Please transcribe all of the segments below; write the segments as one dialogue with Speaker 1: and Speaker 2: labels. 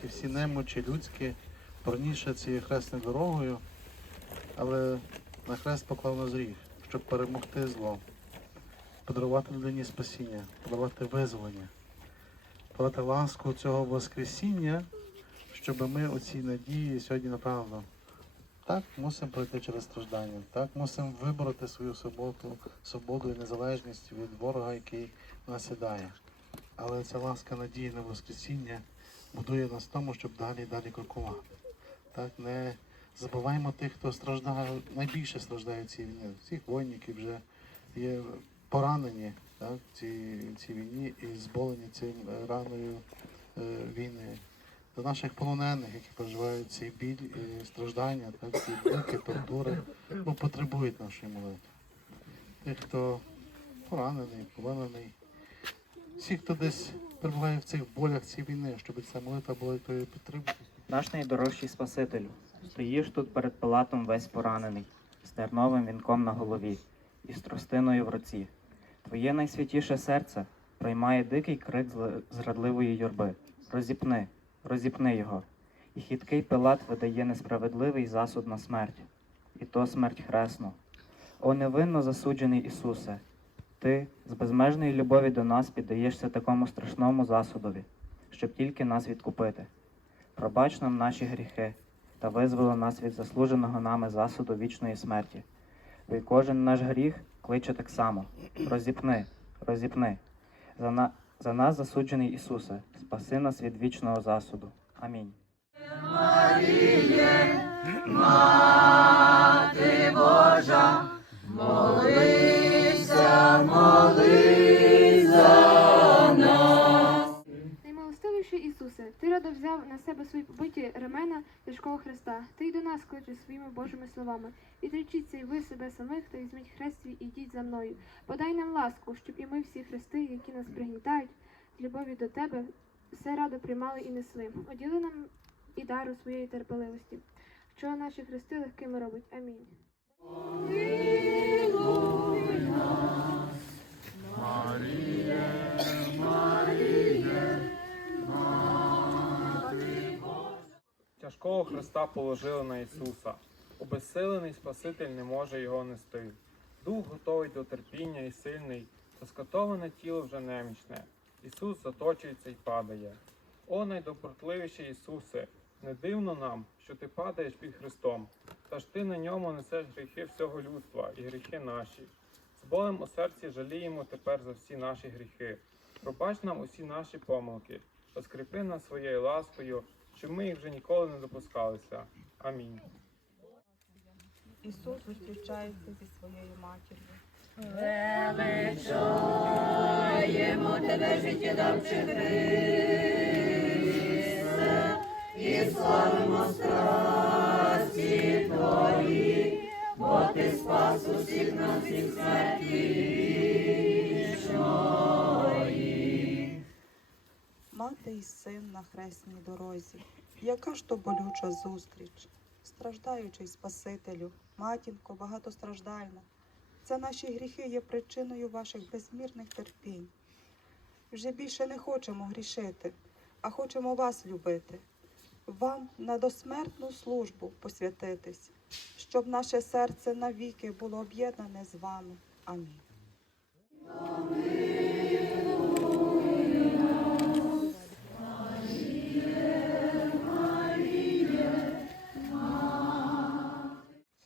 Speaker 1: ті всі немочі людські, пронісши цією хресною дорогою, але на хрест поклав на зріг, щоб перемогти зло, подарувати людині спасіння, подарувати визволення, подати ласку цього Воскресіння, щоб ми у цій надії сьогодні, напевно, так мусимо пройти через страждання, так мусимо вибороти свою свободу, свободу і незалежність від ворога, який насідає. Але ця ласка надії на Воскресіння будує нас тому, щоб далі і далі крокувати. Так, не забуваємо тих, хто страждає, найбільше страждає цій війні. Всіх воїнів, вже є поранені так, в цій, цій війні і зболені цим е, раною е, війни. До наших полонених, які проживають цей біль і страждання, так, ці муки, тортури, ну, потребують нашої молитви. Тих, хто поранений, полонений, всі, хто десь перебуває в цих болях цієї війни, щоб ця молитва була тою підтримкою.
Speaker 2: Наш найдорожчий Спасителю, стоїш тут перед Пилатом весь поранений, з терновим вінком на голові і з тростиною в руці. Твоє найсвятіше серце приймає дикий крик зрадливої юрби. Розіпни, розіпни його. І хиткий Пилат видає несправедливий засуд на смерть, і то смерть хресну. О невинно засуджений Ісусе, Ти з безмежної любові до нас піддаєшся такому страшному засудові, щоб тільки нас відкупити. Пробач нам наші гріхи та визволи нас від заслуженого нами засуду вічної смерті. Бо й кожен наш гріх кличе так само: розіпни, розіпни. За, на... За нас засуджений Ісусе, спаси нас від вічного засуду. Амінь.
Speaker 3: Наймилостивіший Ісусе, Ти радо взяв на себе свої побиті ремена тяжкого Христа. Ти й до нас кличеш своїми Божими словами. Відречіться й ви себе самих та візьміть хрест свій і йдіть за мною. Подай нам ласку, щоб і ми всі хрести, які нас пригнітають, з любові до тебе, все радо приймали і несли. Оділи нам і дару своєї терпеливості, що наші хрести легкими робить. Амінь.
Speaker 4: Тяжкого Христа положили на Ісуса. Обезсилений Спаситель не може його нести. Дух готовий до терпіння і сильний, та скатоване тіло вже немічне. Ісус заточується й падає. О, найдобротливіший Ісусе, не дивно нам, що ти падаєш під Христом, та ж ти на ньому несеш гріхи всього людства і гріхи наші. З болем у серці жаліємо тепер за всі наші гріхи. Пробач нам усі наші помилки, та скріпи нас своєю ласкою, щоб ми їх вже ніколи не допускалися. Амінь.
Speaker 5: Ісус зустрічається зі своєю матір'ю.
Speaker 6: Величаємо тебе, життєдавче Христе, і славимо страсті Твої, бо Ти спас усіх нас від смерті вічної.
Speaker 5: Мати і син на хресній дорозі. Яка ж то болюча зустріч? Страждаючий Спасителю, матінко багатостраждальна. Це наші гріхи є причиною ваших безмірних терпінь. Вже більше не хочемо грішити, а хочемо вас любити, вам на досмертну службу посвятитись, щоб наше серце навіки було об'єднане з вами. Амінь.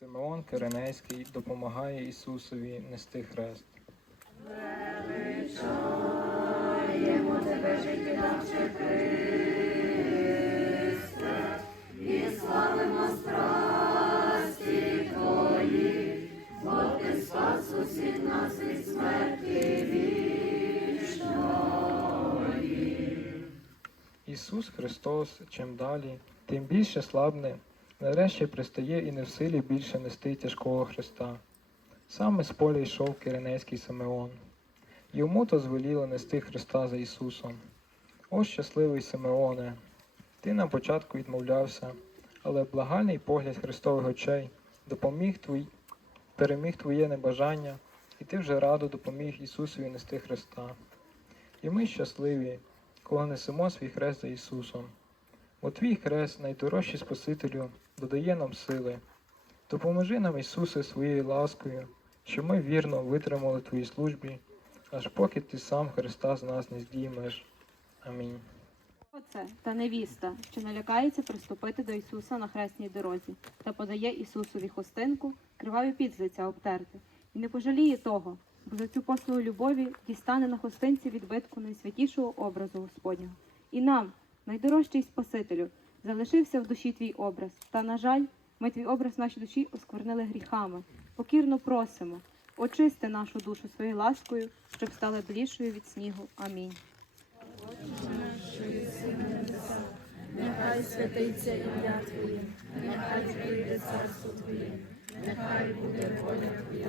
Speaker 4: Симеон Киренейський допомагає Ісусові нести хрест.
Speaker 6: Величаємо тебе, життєдавче Христе,
Speaker 4: Ісус Христос чим далі, тим більше слабне, нарешті пристає і не в силі більше нести тяжкого Христа. Саме з поля йшов Киренейський Симеон. Йому то звеліло нести Христа за Ісусом. О щасливий Симеоне! Ти на початку відмовлявся, але благальний погляд Христових очей допоміг твій, переміг твоє небажання, і ти вже радо допоміг Ісусові нести Христа. І ми щасливі, коли несемо свій хрест за Ісусом.
Speaker 7: Бо твій хрест, найдорожчий Спасителю, додає нам сили. Допоможи нам, Ісусе, своєю ласкою, щоб ми вірно витримали Твоїй службі, аж поки Ти сам Христа з нас не здіймеш. Амінь.
Speaker 8: Оце та невіста, що налякається приступити до Ісуса на хресній дорозі, та подає Ісусові хустинку, кривавий під з лиця обтерти, і не пожаліє того, бо за цю послугу любові дістане на хустинці відбитку найсвятішого образу Господнього. І нам, найдорожчий Спасителю, залишився в душі твій образ. Та, на жаль, ми твій образ в нашій душі осквернили гріхами. Покірно просимо, очисти нашу душу своєю ласкою, щоб стала блішою від снігу. Амінь.
Speaker 9: Нехай святиться ім'я Твоє, нехай прийде царство Твоє, нехай буде воля Твоя,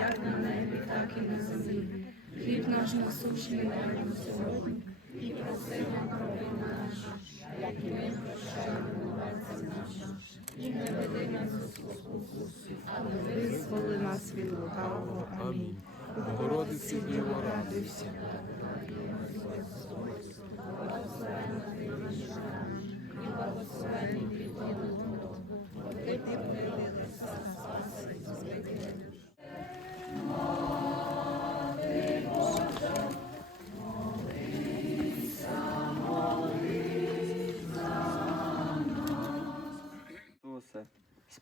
Speaker 9: як на небі, так і на землі. Хліб наш насущний дай нам сьогодні, і проси нам провини наші, як і ми прощаємо винуватцям нашим. І не веди нас у спокусу, але визволи нас від лукавого. Амінь. Богородиці Діво, радуйся.
Speaker 10: Ісусе,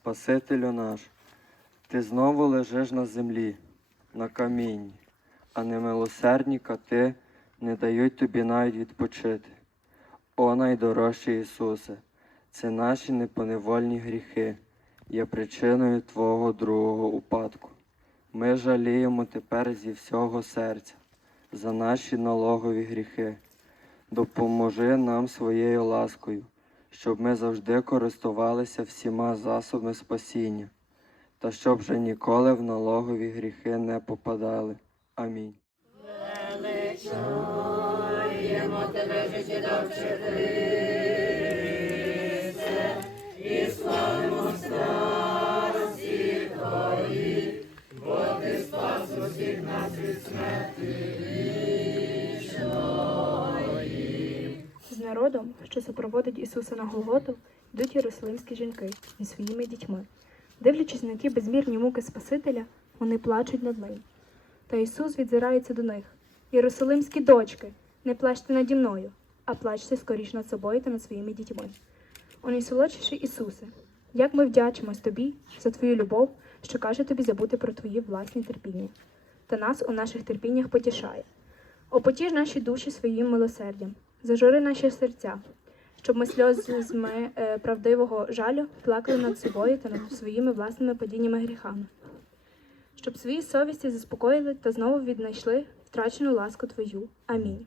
Speaker 10: Спасителю наш, Ти знову лежиш на землі, на камінні, а немилосердні кати не дають тобі навіть відпочити. О найдорожчий Ісусе, це наші непоневольні гріхи, є причиною Твого другого упадку. Ми жаліємо тепер зі всього серця за наші налогові гріхи. Допоможи нам своєю ласкою щоб ми завжди користувалися всіма засобами спасіння, та щоб вже ніколи в налогові гріхи не попадали. Амінь.
Speaker 9: Величаємо тебе, життєдавче Христе, і славимо страсті Твої, бо Ти спас усіх нас від смерти вічної.
Speaker 6: З народом, що супроводить Ісуса на Голготу, йдуть єрусалимські жінки зі своїми дітьми. Дивлячись на ті безмірні муки Спасителя, вони плачуть над ним. Та Ісус відзирається до них. Єрусалимські дочки, не плачте наді мною, а плачте скоріш над собою та над своїми дітьми. О найсолодшіший Ісусе, як ми вдячимось Тобі за Твою любов, що каже тобі забути про Твої власні терпіння, та нас у наших терпіннях потішає. Опотіж наші душі своїм милосердям, зажури наші серця, щоб ми сльозами е, правдивого жалю плакали над собою та над своїми власними падіннями гріхами, щоб свої совісті заспокоїли та знову віднайшли втрачену ласку Твою. Амінь.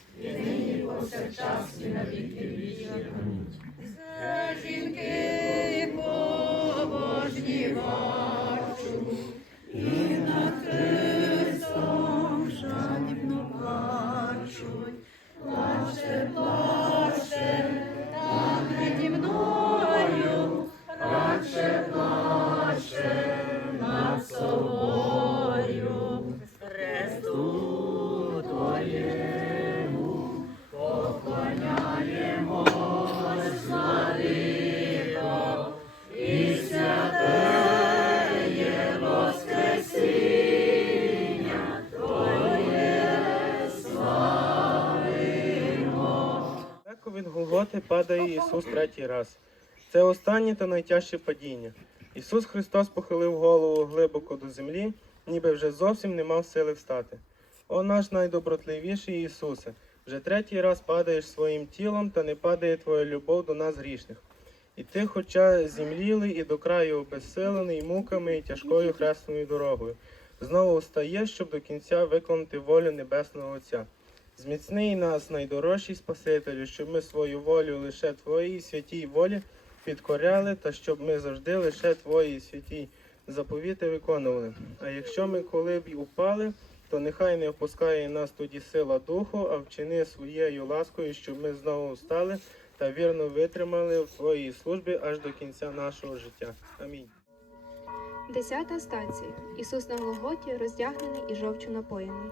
Speaker 9: і нині повсякчас і на віки вічні. Жінки побожні бачу,
Speaker 11: падає Ісус третій раз. Це останнє та найтяжче падіння. Ісус Христос похилив голову глибоко до землі, ніби вже зовсім не мав сили встати. О наш найдобротливіший Ісусе, Вже третій раз падаєш своїм тілом, та не падає твоя любов до нас грішних. І ти, хоча зімлілий і до краю обезсилений муками і тяжкою хресною дорогою, знову встаєш, щоб до кінця виконати волю Небесного Отця. Зміцни нас, найдорожчий Спасителю, щоб ми свою волю лише Твоїй святій волі підкоряли, та щоб ми завжди лише Твої святі заповіти виконували. А якщо ми коли б упали, то нехай не впускає нас тоді сила духу, а вчини своєю ласкою, щоб ми знову встали та вірно витримали в Твоїй службі аж до кінця нашого життя. Амінь.
Speaker 3: Десята стація. Ісус на Голготі роздягнений і жовчу напоєний.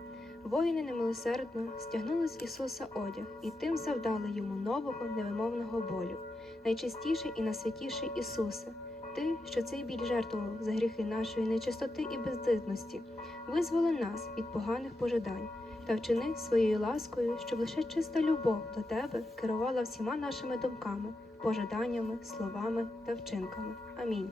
Speaker 3: Воїни немилосердно стягнули з Ісуса одяг і тим завдали йому нового невимовного болю. Найчистіший і найсвятіший Ісусе, Ти, що цей біль жертвував за гріхи нашої нечистоти і бездитності, визволи нас від поганих пожидань та вчини своєю ласкою, щоб лише чиста любов до Тебе керувала всіма нашими думками, пожаданнями, словами та вчинками. Амінь.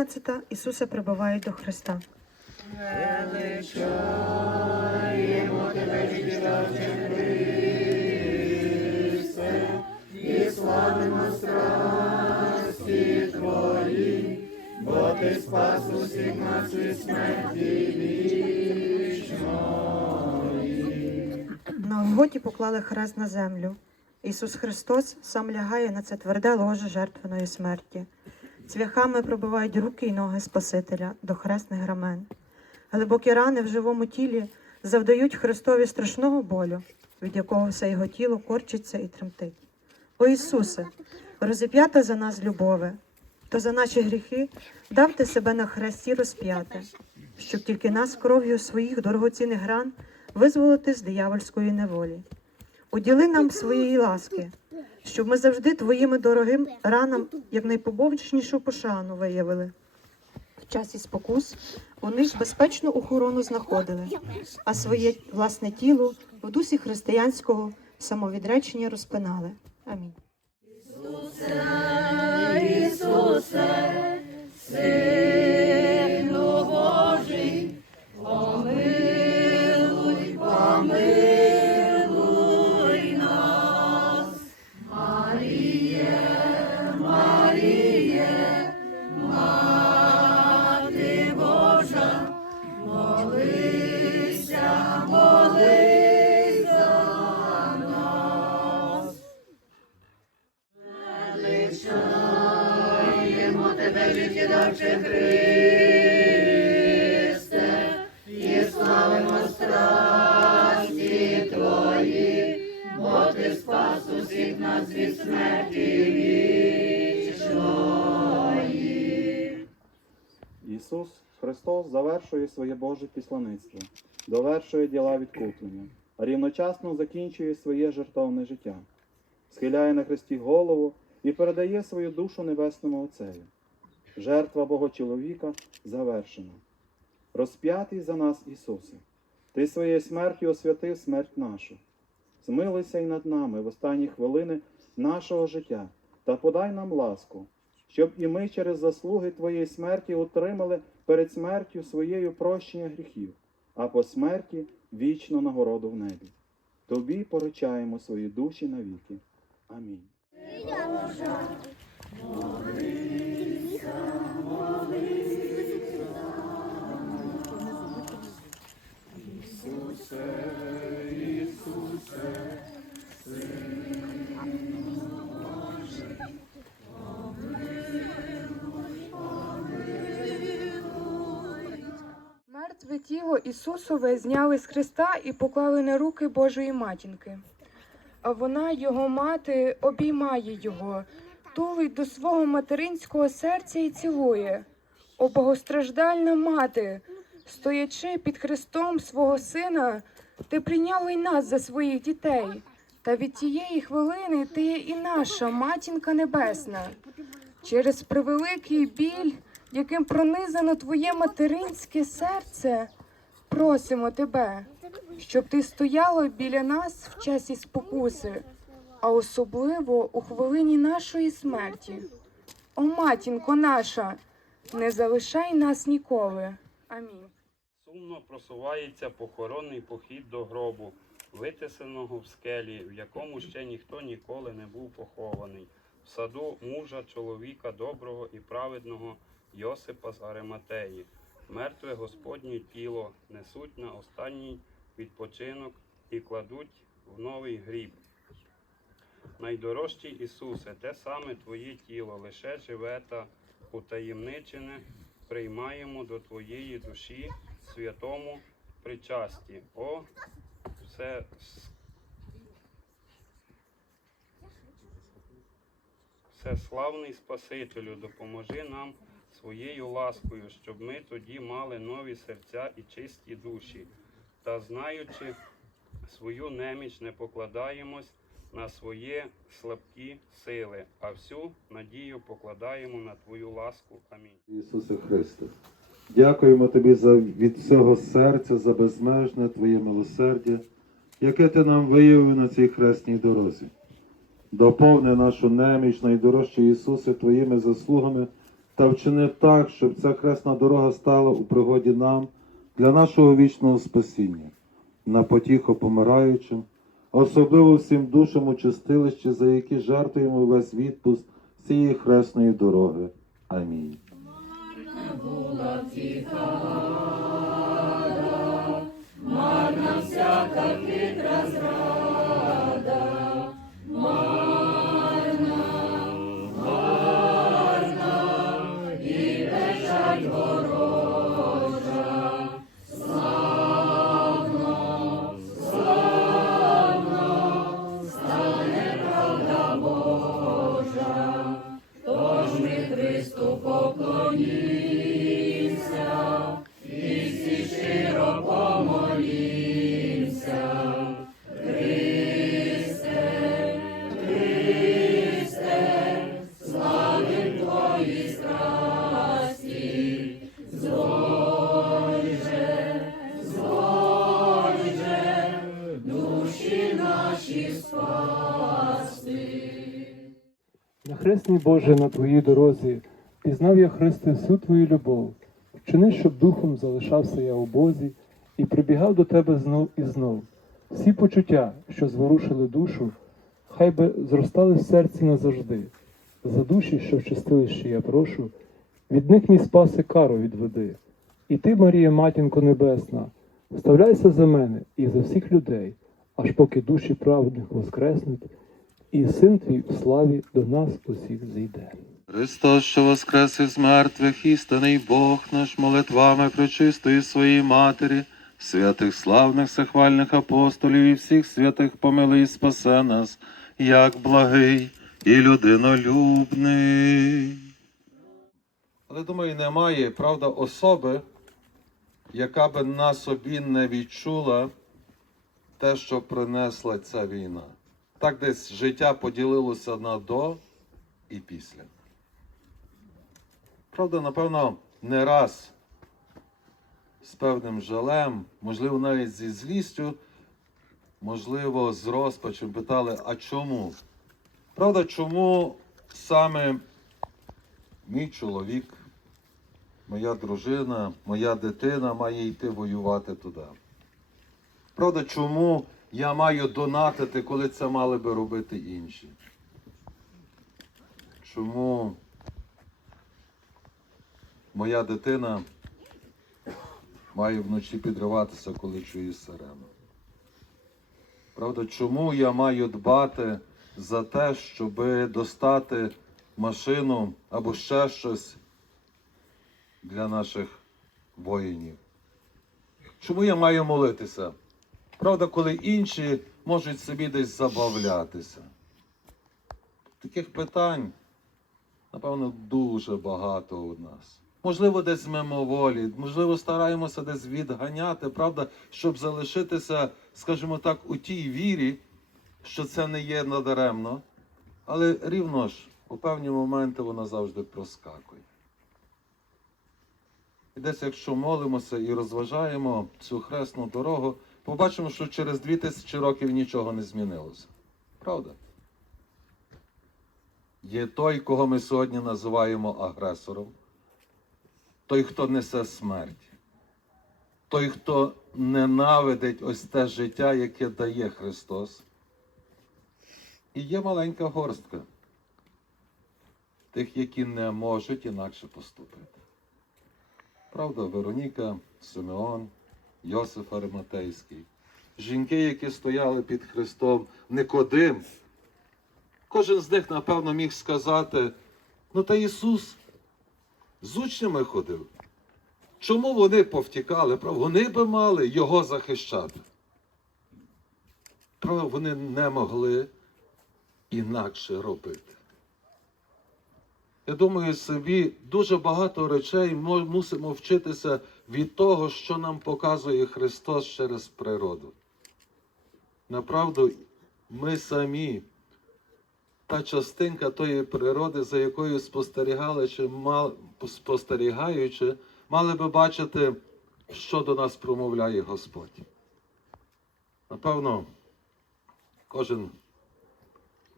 Speaker 12: одинадцята Ісуса прибувають до Христа. На Голготі поклали хрест на землю. Ісус Христос сам лягає на це тверде ложе жертвеної смерті. Цвяхами пробивають руки й ноги Спасителя до хресних рамен. Глибокі рани в живому тілі завдають Христові страшного болю, від якого все його тіло корчиться і тремтить. О Ісусе, розіп'ята за нас любове, то за наші гріхи дав ти себе на хресті розп'яти, щоб тільки нас кров'ю своїх дорогоцінних ран визволити з диявольської неволі. Уділи нам своєї ласки, щоб ми завжди твоїми дорогим ранам як найпобовчнішу пошану виявили. В часі спокус вони ж безпечну охорону знаходили, а своє власне тіло в дусі християнського самовідречення розпинали. Амінь.
Speaker 13: Ісус Христос завершує своє Боже післаництво, довершує діла відкуплення, а рівночасно закінчує своє жертовне життя, схиляє на хресті голову і передає свою душу Небесному Отцеві. Жертва Бога чоловіка завершена. Розп'ятий за нас, Ісусе, Ти своєю смертю освятив смерть нашу. Змилися й над нами в останні хвилини нашого життя та подай нам ласку, щоб і ми через заслуги Твоєї смерті отримали перед смертю своєю прощення гріхів, а по смерті вічну нагороду в небі. Тобі поручаємо свої душі навіки. Амінь.
Speaker 14: Мертве тіло Ісусове зняли з хреста і поклали на руки Божої матінки. А вона, його мати, обіймає його, тулить до свого материнського серця і цілує. О богостраждальна мати, стоячи під хрестом свого сина, ти прийняла й нас за своїх дітей. Та від тієї хвилини ти і наша матінка небесна. Через превеликий біль яким пронизано твоє материнське серце, просимо тебе, щоб ти стояла біля нас в часі спокуси, а особливо у хвилині нашої смерті. О, матінко наша, не залишай нас ніколи. Амінь.
Speaker 15: Сумно просувається похоронний похід до гробу, витисаного в скелі, в якому ще ніхто ніколи не був похований, в саду мужа, чоловіка доброго і праведного Йосипа з Ариматеї. Мертве Господнє тіло несуть на останній відпочинок і кладуть в новий гріб. Найдорожчий Ісусе, те саме Твоє тіло, лише живе та утаємничене, приймаємо до Твоєї душі святому причасті. О, все Всеславний Спасителю, допоможи нам своєю ласкою, щоб ми тоді мали нові серця і чисті душі, та знаючи свою неміч, не покладаємось на свої слабкі сили, а всю надію покладаємо на Твою ласку. Амінь.
Speaker 16: Ісусе Христе, дякуємо Тобі за від всього серця за безмежне Твоє милосердя, яке Ти нам виявив на цій хресній дорозі. Доповни нашу неміч, найдорожче Ісусе, Твоїми заслугами та вчини так, щоб ця хресна дорога стала у пригоді нам для нашого вічного спасіння, на потіху помираючим, особливо всім душам у чистилищі, за які жертвуємо весь відпуск цієї хресної дороги. Амінь.
Speaker 6: була марна всяка хитра
Speaker 17: Хресній Боже, на Твоїй дорозі, пізнав я Христе всю Твою любов. Вчини, щоб духом залишався я у Бозі і прибігав до Тебе знов і знов. Всі почуття, що зворушили душу, хай би зростали в серці назавжди. За душі, що в чистилищі я прошу, від них мій спаси кару відведи. І ти, Марія, матінко небесна, вставляйся за мене і за всіх людей, аж поки душі праведних воскреснуть, і син твій у славі до нас усіх зійде.
Speaker 16: Христос, що воскрес із мертвих, істинний Бог наш молитвами пречистої своїй Матері, святих славних всехвальних апостолів і всіх святих помилуй і спасе нас, як благий і людинолюбний. Але думаю, немає, правда, особи, яка би на собі не відчула те, що принесла ця війна. Так десь життя поділилося на до і після. Правда, напевно, не раз з певним жалем, можливо, навіть зі злістю, можливо, з розпачем питали, а чому? Правда, чому саме мій чоловік, моя дружина, моя дитина має йти воювати туди? Правда, чому я маю донатити, коли це мали би робити інші? Чому моя дитина має вночі підриватися, коли чує сирену. Правда, чому я маю дбати за те, щоб достати машину або ще щось для наших воїнів? Чому я маю молитися? Правда, коли інші можуть собі десь забавлятися. Таких питань, напевно, дуже багато у нас. Можливо, десь мимоволі, можливо, стараємося десь відганяти, правда, щоб залишитися, скажімо так, у тій вірі, що це не є надаремно. Але рівно ж, у певні моменти вона завжди проскакує. І десь, якщо молимося і розважаємо цю хресну дорогу, побачимо, що через дві тисячі років нічого не змінилося. Правда? Є той, кого ми сьогодні називаємо агресором, той, хто несе смерть, той, хто ненавидить ось те життя, яке дає Христос. І є маленька горстка тих, які не можуть інакше поступити. Правда, Вероніка, Симеон, Йосиф Ариматейський, жінки, які стояли під Христом, Никодим. Кожен з них, напевно, міг сказати: ну та Ісус з учнями ходив. Чому вони повтікали? Правда, Вони би мали Його захищати. Правда, вони не могли інакше робити. Я думаю, собі дуже багато речей ми мусимо вчитися від того, що нам показує Христос через природу. Направду, ми самі, та частинка тої природи, за якою спостерігали чи мал, спостерігаючи, мали би бачити, що до нас промовляє Господь. Напевно, кожен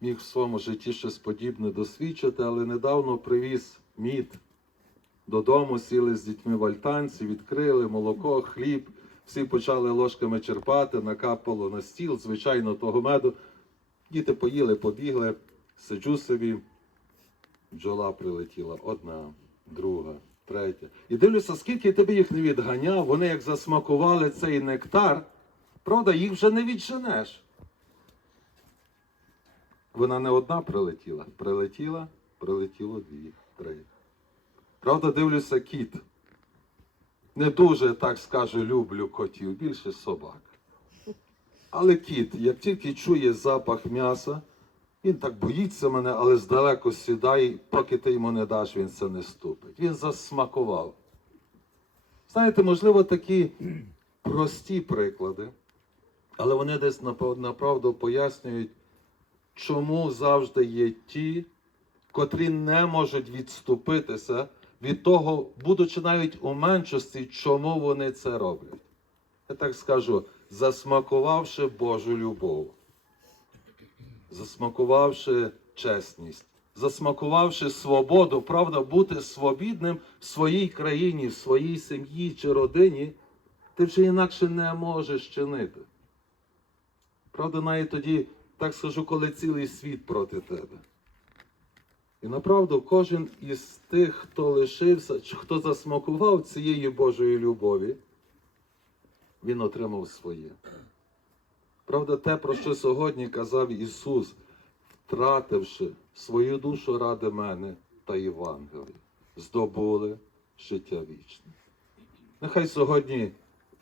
Speaker 16: міг в своєму житті щось подібне досвідчити, але недавно привіз мід додому, сіли з дітьми в альтанці, відкрили молоко, хліб. Всі почали ложками черпати, накапало на стіл, звичайно, того меду. Діти поїли, побігли, сиджу собі. Бджола прилетіла одна, друга, третя. І дивлюся, скільки тобі їх не відганяв, вони як засмакували цей нектар, правда, їх вже не відженеш. Вона не одна прилетіла. Прилетіла, прилетіло дві, три. Правда, дивлюся, кіт. Не дуже, так скажу, люблю котів, більше собак. Але кіт, як тільки чує запах м'яса, він так боїться мене, але здалеку сідає, поки ти йому не даш, він це не ступить. Він засмакував. Знаєте, можливо, такі прості приклади, але вони десь направду пояснюють, чому завжди є ті, котрі не можуть відступитися від того, будучи навіть у меншості, чому вони це роблять. Я так скажу, засмакувавши Божу любов, засмакувавши чесність, засмакувавши свободу, правда, бути свобідним в своїй країні, в своїй сім'ї чи родині, ти вже інакше не можеш чинити. Правда, навіть тоді, так скажу, коли цілий світ проти тебе. І направду кожен із тих, хто лишився, хто засмакував цієї Божої любові, він отримав своє. Правда, те, про що сьогодні казав Ісус, втративши свою душу ради мене та Євангелія, здобули життя вічне. Нехай сьогодні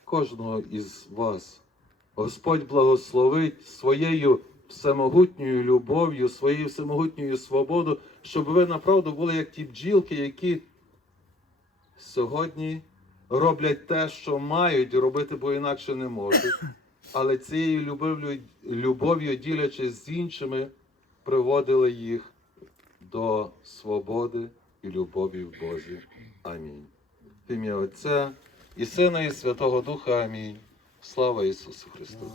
Speaker 16: кожного із вас Господь благословить своєю всемогутньою любов'ю, своєю всемогутньою свободою, щоб ви направду були як ті бджілки, які сьогодні роблять те, що мають робити, бо інакше не можуть. Але цією любов'ю, любов'ю ділячись з іншими, приводили їх до свободи і любові в Бозі. Амінь. Ім'я Отця і Сина, і Святого Духа. Амінь. Слава Ісусу Христу!